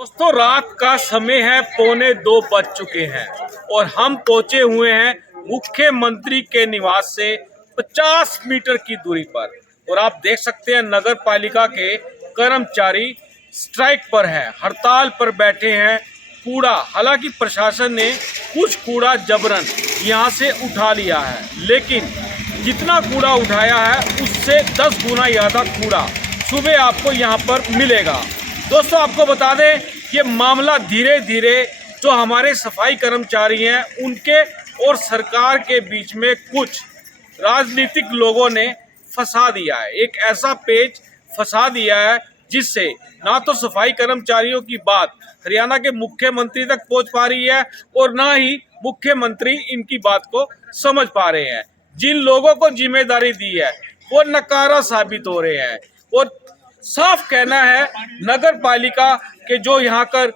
दोस्तों, रात का समय है, 1:45 बज चुके हैं और हम पहुंचे हुए हैं मुख्यमंत्री के निवास से 50 मीटर की दूरी पर। और आप देख सकते हैं नगर पालिका के कर्मचारी स्ट्राइक पर हैं, हड़ताल पर बैठे हैं। कूड़ा, हालांकि प्रशासन ने कुछ कूड़ा जबरन यहां से उठा लिया है, लेकिन जितना कूड़ा उठाया है उससे 10 गुना ज़्यादा कूड़ा सुबह आपको यहां पर मिलेगा। दोस्तों, आपको बता दें ये मामला धीरे धीरे जो हमारे सफाई कर्मचारी हैं उनके और सरकार के बीच में कुछ राजनीतिक लोगों ने फंसा दिया है। एक ऐसा पेच फंसा दिया है जिससे ना तो सफाई कर्मचारियों की बात हरियाणा के मुख्यमंत्री तक पहुंच पा रही है और ना ही मुख्यमंत्री इनकी बात को समझ पा रहे हैं। जिन लोगों को जिम्मेदारी दी है वो नकारा साबित हो रहे हैं और साफ कहना है नगर पालिका के जो यहाँ कर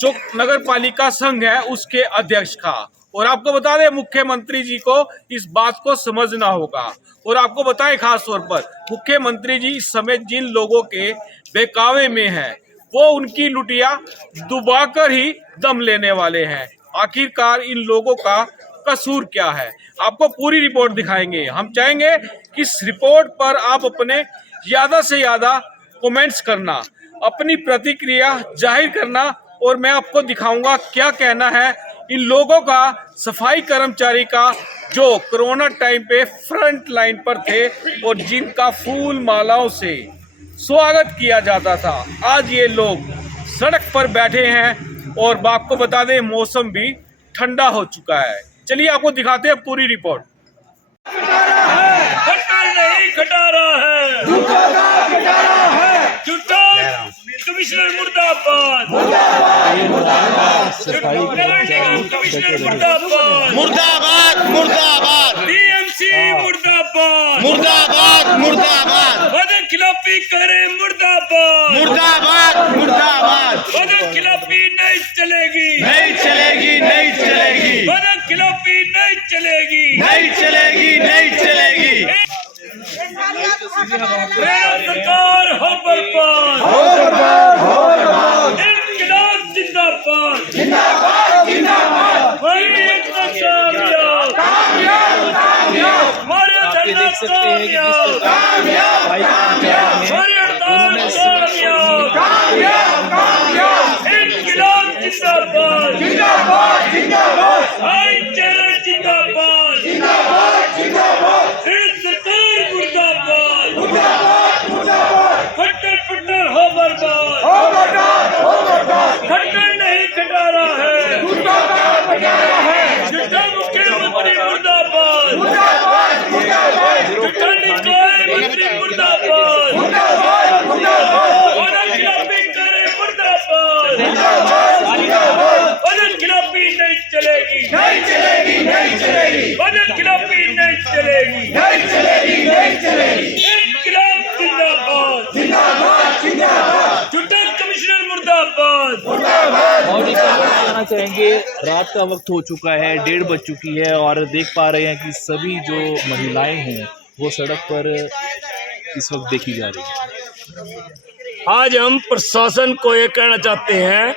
जो नगर पालिका संघ है उसके अध्यक्ष का। और आपको बता दें मुख्यमंत्री जी को इस बात को समझना होगा। और आपको बताएं खास तौर पर मुख्यमंत्री जी इस समय जिन लोगों के बहकावे में हैं वो उनकी लुटिया डुबाकर ही दम लेने वाले हैं। आखिरकार इन लोगों का कसूर क्या है, आपको पूरी रिपोर्ट दिखाएंगे। हम चाहेंगे कि इस रिपोर्ट पर आप अपने ज़्यादा से ज़्यादा कमेंट्स करना, अपनी प्रतिक्रिया जाहिर करना और मैं आपको दिखाऊंगा क्या कहना है इन लोगों का, सफाई कर्मचारी का जो कोरोना टाइम पे फ्रंट लाइन पर थे और जिनका फूल मालाओं से स्वागत किया जाता था। आज ये लोग सड़क पर बैठे हैं और आपको बता दें मौसम भी ठंडा हो चुका है। चलिए आपको दिखाते हैं पूरी रिपोर्ट। कमिश्नर मुर्दाबाद, कमिश्नर मुर्दाबाद, मुर्दाबाद मुर्दाबाद, डीएमसी मुर्दाबाद, मुर्दाबाद मुर्दाबाद, वादे खिलाफी करे मुर्दाबाद, मुर्दाबाद मुर्दाबाद, वादे खिलाफी नहीं चलेगी, नहीं चलेगी नहीं चलेगी, वादे खिलाफी नहीं चलेगी, नहीं चलेगी नहीं चलेगी। सरकार हो बर्बाद, हो बर्बाद हो बर्बाद, इंकलाब जिंदाबाद, जिंदाबाद जिंदाबाद, हमारी एकता कामयाब, कामयाब कामयाब, हमारे धरना कामयाब, कामयाब हमारी हड़ताल कामयाब, कामयाब कामयाब, इंकलाब जिंदाबाद, जिंदाबाद जिंदाबाद, भाईचारा जिंदाबाद, जिंदाबाद जिंदाबाद, सरकार मुर्दाबाद, मुर्दाबाद मुर्दाबाद, खट्टर पट्टर हो बर्बाद, हो बर्बाद हो बर्बाद, खट्टर नहीं खटारा है, मुर्दाबाद बजाना है, झूठा मुख्यमंत्री मुर्दाबाद, मुर्दाबाद मुर्दाबाद, झूठा निकाय मंत्री मुर्दाबाद, मुर्दाबाद मुर्दाबाद, वादा खिलाफी करे मुर्दाबाद, मुर्दाबाद मुर्दाबाद, वादा खिलाफी नहीं चलेगी, नहीं चलेगी नहीं चलेगी, वादा खिलाफी नहीं चलेगी, नहीं चलेगी नहीं चलेगी, इंकलाब जिंदाबाद, जिंदाबाद जिंदाबाद, झूठा कमिश्नर मुर्दाबाद, मुर्दाबाद और एक कहना चाहेंगे, रात का वक्त हो चुका है, 1:30 बज चुकी है और देख पा रहे हैं कि सभी जो महिलाएं हैं वो सड़क पर इस वक्त देखी जा रही है। आज हम प्रशासन को ये कहना चाहते हैं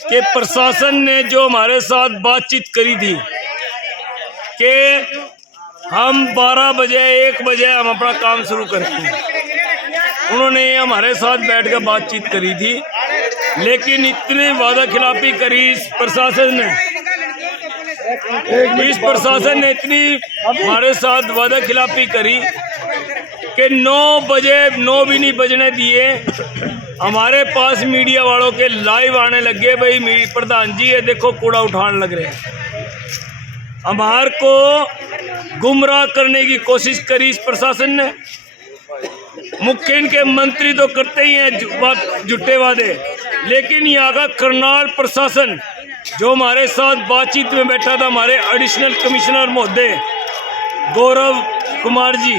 कि प्रशासन ने जो हमारे साथ बातचीत करी थी कि हम 12 बजे 1 बजे हम अपना काम शुरू करते हैं, उन्होंने हमारे साथ बैठकर बातचीत करी थी, लेकिन इतनी वादा खिलाफी करी इस प्रशासन ने इतनी हमारे साथ वादा खिलाफी करी कि 9 बजे 9 भी नहीं बजने दिए। हमारे पास मीडिया वालों के लाइव आने लगे, भाई प्रधान जी ये देखो कूड़ा उठाने लग रहे हैं। हमारे को गुमराह करने की कोशिश करी इस प्रशासन ने। मुख्य इनके मंत्री तो करते ही हैं झूठे वादे, लेकिन यहाँ का करनाल प्रशासन जो हमारे साथ बातचीत में बैठा था, हमारे एडिशनल कमिश्नर महोदय गौरव कुमार जी,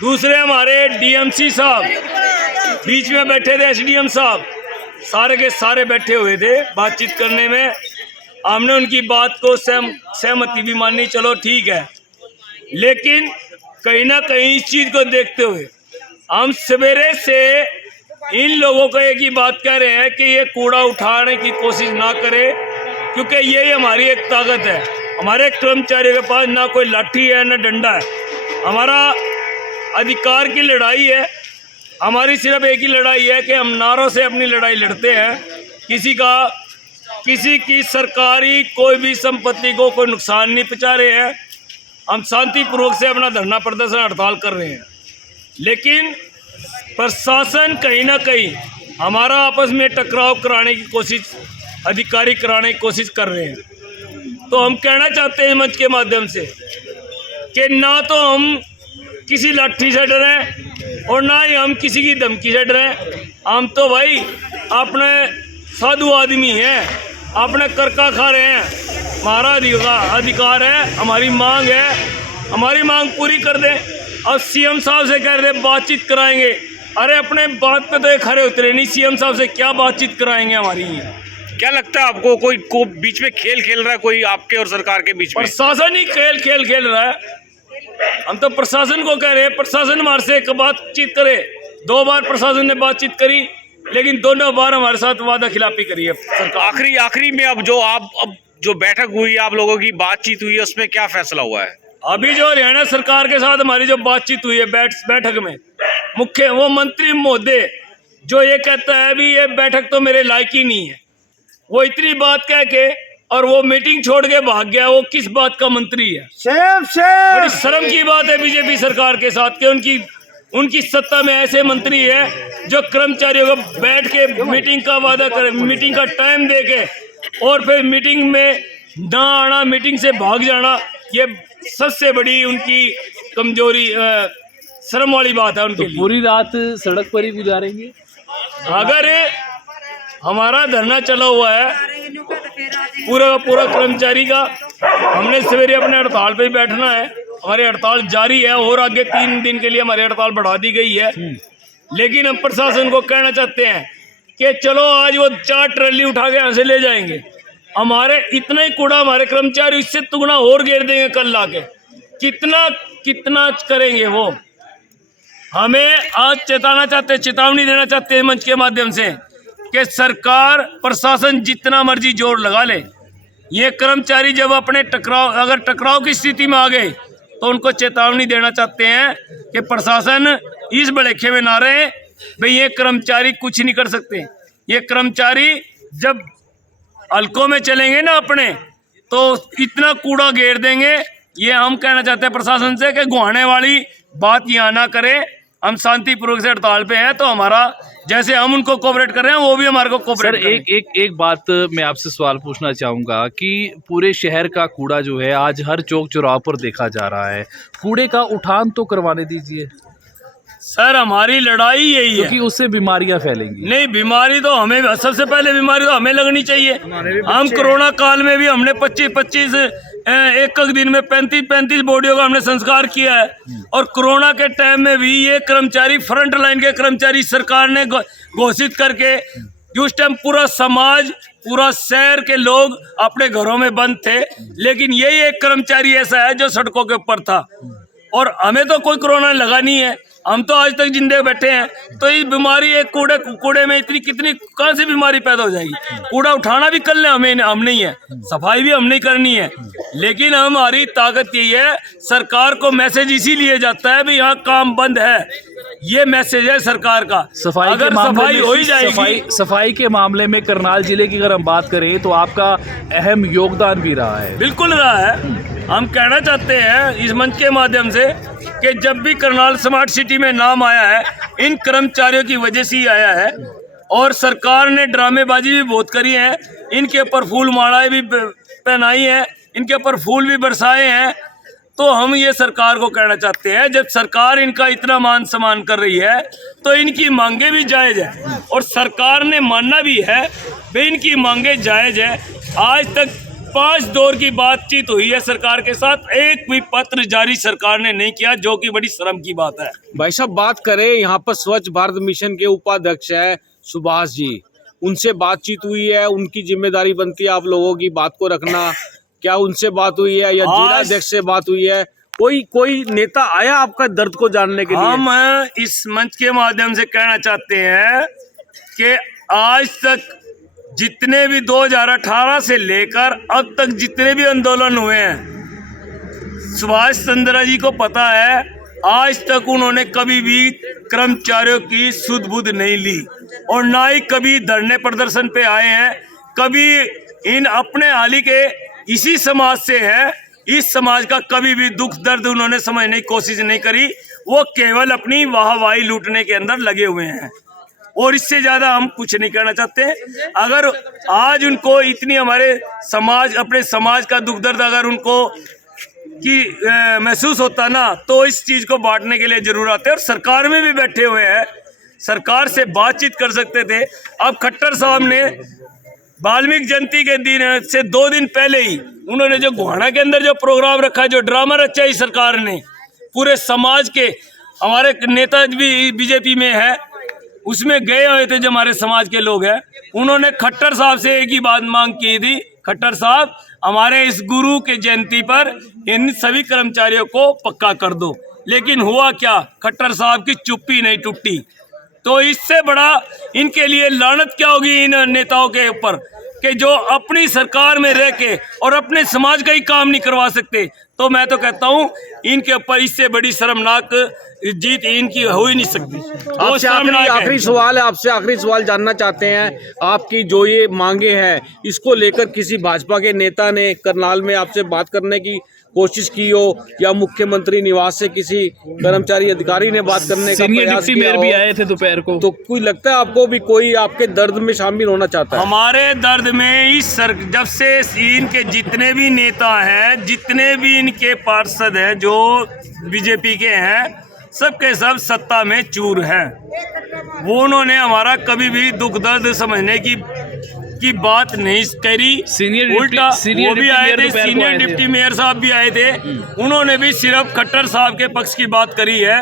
दूसरे हमारे डीएमसी साहब बीच में बैठे थे, एसडीएम साहब, सारे के सारे बैठे हुए थे बातचीत करने में। हमने उनकी बात को सहमति भी मानी, चलो ठीक है, लेकिन कहीं ना कहीं इस चीज़ को देखते हुए हम सवेरे से इन लोगों को एक ही बात कह रहे हैं कि ये कूड़ा उठाने की कोशिश ना करे, क्योंकि यही हमारी एक ताकत है। हमारे कर्मचारियों के पास ना कोई लाठी है ना डंडा है, हमारा अधिकार की लड़ाई है। हमारी सिर्फ एक ही लड़ाई है कि हम नारों से अपनी लड़ाई लड़ते हैं। किसी की सरकारी कोई भी संपत्ति को कोई नुकसान नहीं पहुंचा रहे हैं। हम शांतिपूर्वक से अपना धरना प्रदर्शन हड़ताल कर रहे हैं, लेकिन प्रशासन कहीं ना कहीं हमारा आपस में टकराव कराने की कोशिश, अधिकारी कराने की कोशिश कर रहे हैं। तो हम कहना चाहते हैं मंच के माध्यम से कि ना तो हम किसी लाठी से डरें और ना ही हम किसी की धमकी से डरें। हम तो भाई अपने साधु आदमी हैं, अपने कर का खा रहे हैं। हमारा अधिकार है, हमारी मांग है, हमारी मांग पूरी कर दें। अब सीएम साहब से कह रहे बातचीत कराएंगे, अरे अपने बात पे तो ये खड़े उतरे नहीं, सीएम साहब से क्या बातचीत कराएंगे हमारी। क्या लगता है आपको, कोई को बीच में खेल खेल रहा है कोई आपके और सरकार के बीच में? प्रशासन ही खेल रहा है। हम तो प्रशासन को कह रहे हैं, प्रशासन हमारे से एक बातचीत करे। 2 बार प्रशासन ने बातचीत करी, लेकिन दोनों बार हमारे साथ वादा खिलाफी करी है सरकार। आखिरी में अब जो बैठक हुई, आप लोगों की बातचीत हुई है, उसमें क्या फैसला हुआ है? अभी जो हरियाणा सरकार के साथ हमारी जो बातचीत हुई है बैठक में, मुख्य वो मंत्री महोदय जो ये कहता है भी ये बैठक तो मेरे लायक ही नहीं है, वो इतनी बात कह के और वो मीटिंग छोड़ के भाग गया। वो किस बात का मंत्री है? बड़ी शर्म की बात है बीजेपी सरकार के साथ कि उनकी सत्ता में ऐसे मंत्री है जो कर्मचारियों को बैठ के मीटिंग का वादा करे, मीटिंग का टाइम दे के और फिर मीटिंग में ना आना, मीटिंग से भाग जाना। ये सबसे बड़ी उनकी कमजोरी, शर्म वाली बात है उनके लिए। पूरी रात सड़क पर ही गुजारेंगे? अगर हमारा धरना चला हुआ है पूरा का पूरा कर्मचारी का, हमने सवेरे अपने हड़ताल पे बैठना है। हमारी हड़ताल जारी है और आगे 3 दिन के लिए हमारी हड़ताल बढ़ा दी गई है। लेकिन हम प्रशासन को कहना चाहते हैं कि चलो आज वो 4 ट्रॉली उठा के यहाँ से ले जाएंगे, हमारे इतना ही कूड़ा हमारे कर्मचारी इससे दुगना और घेर देंगे कल लाके। कितना करेंगे वो? हमें आज चेतावनी देना चाहते हैं मंच के माध्यम से कि सरकार प्रशासन जितना मर्जी जोर लगा ले, ये कर्मचारी जब अपने अगर टकराव की स्थिति में आ गए तो उनको चेतावनी देना चाहते हैं कि प्रशासन इस भड़ेखे में ना रहे। भाई ये कर्मचारी कुछ नहीं कर सकते। ये कर्मचारी जब हलकों में चलेंगे ना अपने, तो इतना कूड़ा घेर देंगे। ये हम कहना चाहते हैं प्रशासन से कि गुहाने वाली बात यहाँ ना करें। हम शांतिपूर्वक से हड़ताल पे हैं, तो हमारा जैसे हम उनको कोऑपरेट कर रहे हैं वो भी हमारे को कोऑपरेट करें। एक बात मैं आपसे सवाल पूछना चाहूँगा कि पूरे शहर का कूड़ा जो है आज हर चौक चौराहे पर देखा जा रहा है, कूड़े का उठान तो करवाने दीजिए। सर हमारी लड़ाई यही है, क्योंकि उससे बीमारियां फैलेंगी। नहीं, बीमारी तो हमें सबसे पहले बीमारी तो हमें लगनी चाहिए। हम कोरोना काल में भी हमने 25 एक दिन में 35 बॉडियों का हमने संस्कार किया है। और कोरोना के टाइम में भी ये कर्मचारी, फ्रंट लाइन के कर्मचारी सरकार ने घोषित करके, उस टाइम पूरा समाज, पूरा शहर के लोग अपने घरों में बंद थे, लेकिन यही एक कर्मचारी ऐसा है जो सड़कों के ऊपर था। और हमें तो कोई कोरोना लगा नहीं है, हम तो आज तक जिंदे बैठे हैं। तो ये बीमारी एक कूड़े में कितनी कहाँ से बीमारी पैदा हो जाएगी? कूड़ा उठाना भी कर ले हम नहीं है, सफाई भी हम नहीं करनी है। लेकिन हमारी ताकत यही है, सरकार को मैसेज इसीलिए जाता है भी यहाँ काम बंद है, ये मैसेज है सरकार का। अगर सफाई हो ही जाएगी। सफाई के मामले में करनाल जिले की अगर हम बात करें तो आपका अहम योगदान भी रहा है। बिल्कुल रहा है। हम कहना चाहते हैं इस मंच के माध्यम से कि जब भी करनाल स्मार्ट सिटी में नाम आया है, इन कर्मचारियों की वजह से ही आया है। और सरकार ने ड्रामेबाजी भी बहुत करी है, इनके ऊपर फूल मालाएं भी पहनाई है, इनके ऊपर फूल भी बरसाए हैं। तो हम ये सरकार को कहना चाहते हैं, जब सरकार इनका इतना मान सम्मान कर रही है तो इनकी मांगे भी जायज़ है। और सरकार ने मानना भी है भाई इनकी मांगे जायज़ है। आज तक 5 दौर की बातचीत हुई है सरकार के साथ, एक भी पत्र जारी सरकार ने नहीं किया, जो कि बड़ी शर्म की बात है। भाई साहब, बात करें यहाँ पर स्वच्छ भारत मिशन के उपाध्यक्ष है सुभाष जी, उनसे बातचीत हुई है, उनकी जिम्मेदारी बनती है आप लोगों की बात को रखना। क्या उनसे बात हुई है या जिला अध्यक्ष से बात हुई है? कोई नेता आया आपका दर्द को जानने के लिए? हम इस मंच के माध्यम से कहना चाहते हैं कि आज तक जितने भी 2018 से लेकर अब तक जितने भी आंदोलन हुए हैं, सुभाष चंद्र जी को पता है आज तक उन्होंने कभी भी कर्मचारियों की सुध बुध नहीं ली और ना ही कभी धरने प्रदर्शन पे आए हैं। कभी इन अपने हाली के इसी समाज से है, इस समाज का कभी भी दुख दर्द उन्होंने समझने की कोशिश नहीं करी। वो केवल अपनी वाहवाही लूटने के अंदर लगे हुए हैं और इससे ज्यादा हम कुछ नहीं कहना चाहते। अगर आज उनको इतनी हमारे समाज, अपने समाज का दुख दर्द अगर उनको कि महसूस होता ना, तो इस चीज को बांटने के लिए जरूर आते हैं। और सरकार में भी बैठे हुए हैं, सरकार से बातचीत कर सकते थे। अब खट्टर साहब ने वाल्मीकि जयंती के दिन से 2 दिन पहले ही उन्होंने जो गोहाना के अंदर जो प्रोग्राम रखा है, जो ड्रामा रचा है सरकार ने, पूरे समाज के हमारे नेता भी बीजेपी में है, उसमें गए हुए थे जो हमारे समाज के लोग हैं। उन्होंने खट्टर साहब से एक ही बात मांग की थी, खट्टर साहब हमारे इस गुरु के जयंती पर इन सभी कर्मचारियों को पक्का कर दो। लेकिन हुआ क्या, खट्टर साहब की चुप्पी नहीं टूटी। तो इससे बड़ा इनके लिए लानत क्या होगी इन नेताओं के ऊपर कि जो अपनी सरकार में रह के और अपने समाज का ही काम नहीं करवा सकते। तो मैं तो कहता हूँ इनके ऊपर इससे बड़ी शर्मनाक जीत इनकी हो ही नहीं सकती। आपसे आखिरी सवाल है, आपसे आखिरी सवाल जानना चाहते हैं, आपकी जो ये मांगे हैं इसको लेकर किसी भाजपा के नेता ने करनाल में आपसे बात करने की कोशिश की हो, या मुख्यमंत्री निवास से किसी कर्मचारी अधिकारी ने बात करने का प्रयास किया मेयर हो? भी आए थे दोपहर को। तो कोई लगता है आपको भी कोई आपके दर्द में शामिल होना चाहता है? हमारे दर्द में इस जब से इनके जितने भी नेता हैं, जितने भी इनके पार्षद हैं जो बीजेपी के हैं, सबके सब सत्ता में चूर हैं। वो उन्होंने हमारा कभी भी दुख दर्द समझने की बात नहीं करी। उल्टा वो भी आए थे, सीनियर डिप्टी मेयर साहब भी आए थे, उन्होंने भी सिर्फ खट्टर साहब के पक्ष की बात करी है,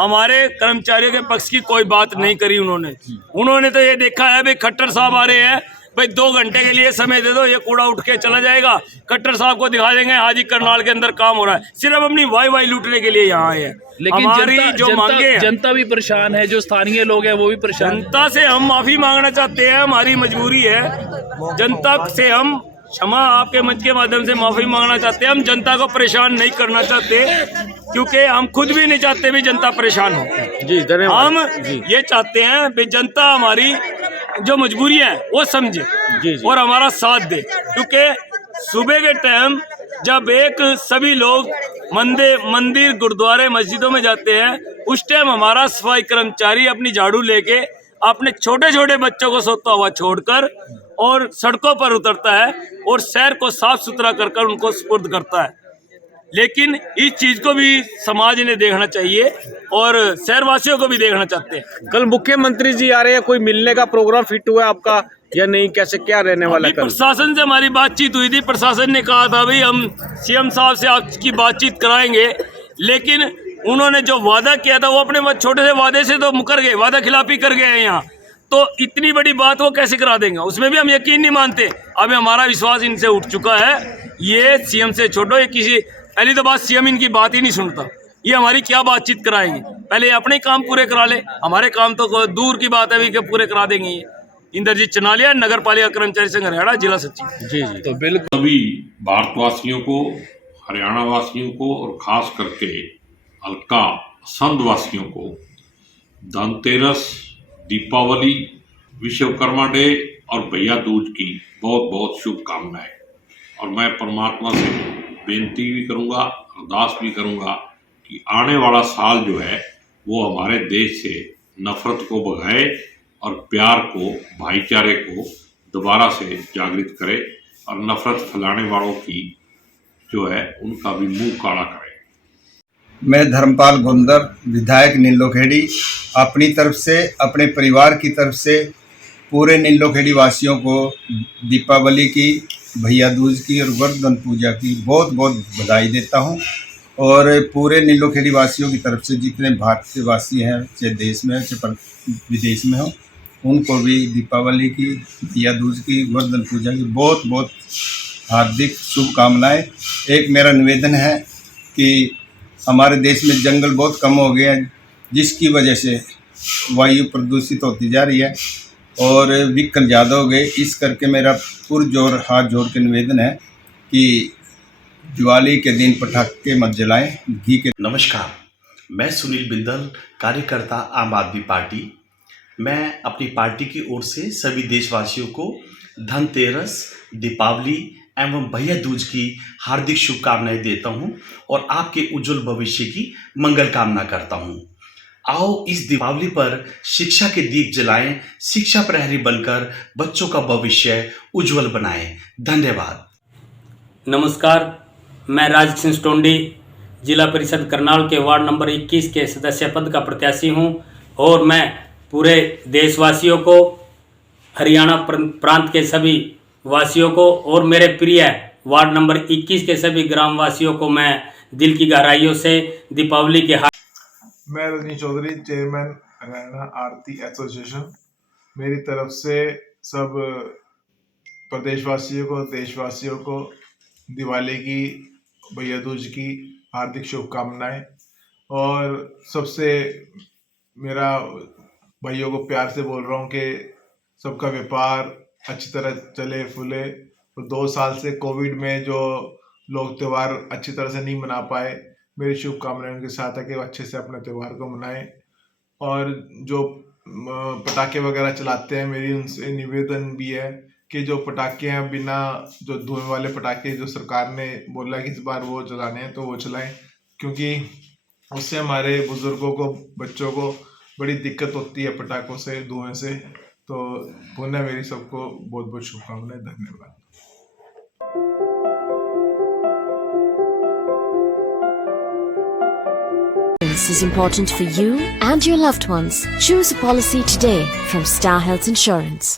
हमारे कर्मचारियों के पक्ष की कोई बात नहीं करी। उन्होंने तो ये देखा है भाई खट्टर साहब आ रहे हैं, भाई 2 घंटे के लिए समय दे दो, ये कूड़ा उठ के चला जाएगा, खट्टर साहब को दिखा देंगे हाजी करनाल के अंदर काम हो रहा है। सिर्फ अपनी वाई लूटने के लिए यहाँ आए हैं। लेकिन हमारी जो मांगे हैं, जनता भी परेशान है, जो स्थानीय लोग हैं वो भी परेशान। जनता से हम माफी मांगना चाहते हैं, हमारी मजबूरी है। जनता से हम क्षमा आपके मंच के माध्यम से माफी मांगना चाहते हैं। हम जनता को परेशान नहीं करना चाहते, क्योंकि हम खुद भी नहीं चाहते भी जनता परेशान हो। जी धन्यवाद। हम ये चाहते हैं कि जनता हमारी जो मजबूरी है वो समझे और हमारा साथ दे, क्योंकि सुबह के टाइम जब सभी लोग मंदिर गुरुद्वारे मस्जिदों में जाते हैं, उस टाइम हमारा सफाई कर्मचारी अपनी झाड़ू लेके अपने छोटे छोटे बच्चों को सोता हुआ छोड़कर और सड़कों पर उतरता है और शहर को साफ सुथरा कर उनको सुपुर्द करता है। लेकिन इस चीज को भी समाज ने देखना चाहिए और शहरवासियों को भी देखना चाहते हैं। कल मुख्यमंत्री जी आ रहे हैं, कोई मिलने का प्रोग्राम फिट हुआ है आपका या नहीं, कैसे क्या रहने वाला है? प्रशासन से हमारी बातचीत हुई थी, प्रशासन ने कहा था भाई हम सीएम साहब से आपकी बातचीत कराएंगे, लेकिन उन्होंने जो वादा किया था वो अपने छोटे से वादे से तो मुकर गए, वादा खिलाफी कर गए हैं यहाँ। तो इतनी बड़ी बात वो कैसे करा देंगे, उसमें भी हम यकीन नहीं मानते। अब हमारा विश्वास इनसे उठ चुका है। ये सीएम से छोड़ो, ये किसी पहली तो बात सीएम इनकी बात ही नहीं सुनता, ये हमारी क्या बातचीत कराएंगे? पहले अपने काम पूरे करा ले, हमारे काम तो दूर की बात है भी कि पूरे करा देंगे। ये इंद्रजीत चनालिया, नगर पालिका कर्मचारी संघ हरियाणा, जिला सचिव। जी तो बिल्कुल सभी भारतवासियों को, हरियाणा वासियों को और खास करके हल्का संध वासियों को धनतेरस, दीपावली, विश्वकर्मा डे और भैया दूज की बहुत बहुत शुभकामनाएं। और मैं परमात्मा से बेनती भी करूंगा, अरदास भी करूंगा कि आने वाला साल जो है वो हमारे देश से नफरत को भगाए और प्यार को, भाईचारे को दोबारा से जागृत करे और नफरत फैलाने वालों की जो है उनका भी मुंह काला करे। मैं धर्मपाल गुंदर, विधायक नीलोखेड़ी, अपनी तरफ से, अपने परिवार की तरफ से पूरे नीलोखेड़ी वासियों को दीपावली की, भैया दूज की और वर्धन पूजा की बहुत बहुत बधाई देता हूं। और पूरे नीलोखेड़ी वासियों की तरफ से जितने भारतीय वासी हैं, चाहे देश में चाहे विदेश में हो, उनको भी दीपावली की, भैया दूज की, वर्धन पूजा की बहुत बहुत हार्दिक शुभकामनाएं। एक मेरा निवेदन है कि हमारे देश में जंगल बहुत कम हो गए हैं, जिसकी वजह से वायु प्रदूषित होती जा रही है और व्हीकल ज़्यादा हो गए। इस करके मेरा पुरजोर हाथ जोड़ के निवेदन है कि दिवाली के दिन पटाखे मत जलाएं, घी के। नमस्कार, मैं सुनील बिंदल, कार्यकर्ता आम आदमी पार्टी। मैं अपनी पार्टी की ओर से सभी देशवासियों को धनतेरस, दीपावली एवं भैया दूज की हार्दिक शुभकामनाएं देता हूं और आपके उज्जवल भविष्य की मंगल कामना करता हूं। आओ इस दीपावली पर शिक्षा के दीप जलाएं, शिक्षा प्रहरी बनकर बच्चों का भविष्य उज्जवल बनाएं। धन्यवाद। नमस्कार, मैं राज सिंह टोंडी, जिला परिषद करनाल के वार्ड नंबर 21 के सदस्य पद का प्रत्याशी हूं और मैं पूरे देशवासियों को, हरियाणा प्रांत के सभी वासियों को और मेरे प्रिय वार्ड नंबर 21 के सभी ग्रामवासियों को मैं दिल की गहराइयों से दीपावली के मैं रजनी चौधरी, चेयरमैन हरियाणा आरती एसोसिएशन। मेरी तरफ से सब प्रदेशवासियों को, देशवासियों को दिवाली की, भैया दूज की हार्दिक शुभकामनाएं। और सबसे मेरा भाइयों को प्यार से बोल रहा हूँ कि सबका व्यापार अच्छी तरह चले फूले। और 2 साल से कोविड में जो लोग त्यौहार अच्छी तरह से नहीं मना पाए, मेरी शुभकामनाएं उनके साथ है कि वो अच्छे से अपने त्यौहार को मनाएं। और जो पटाखे वगैरह चलाते हैं, मेरी उनसे निवेदन भी है कि जो पटाखे हैं बिना जो धुएं वाले पटाखे जो सरकार ने बोला कि इस बार वो चलाने हैं तो वो चलाएं, क्योंकि उससे हमारे बुजुर्गों को, बच्चों को बड़ी दिक्कत होती है पटाखों से, धुएं से। तो पुनः मेरी सबको बहुत बहुत शुभकामनाएं। धन्यवाद। Is important for you and your loved ones. Choose a policy today from Star Health Insurance.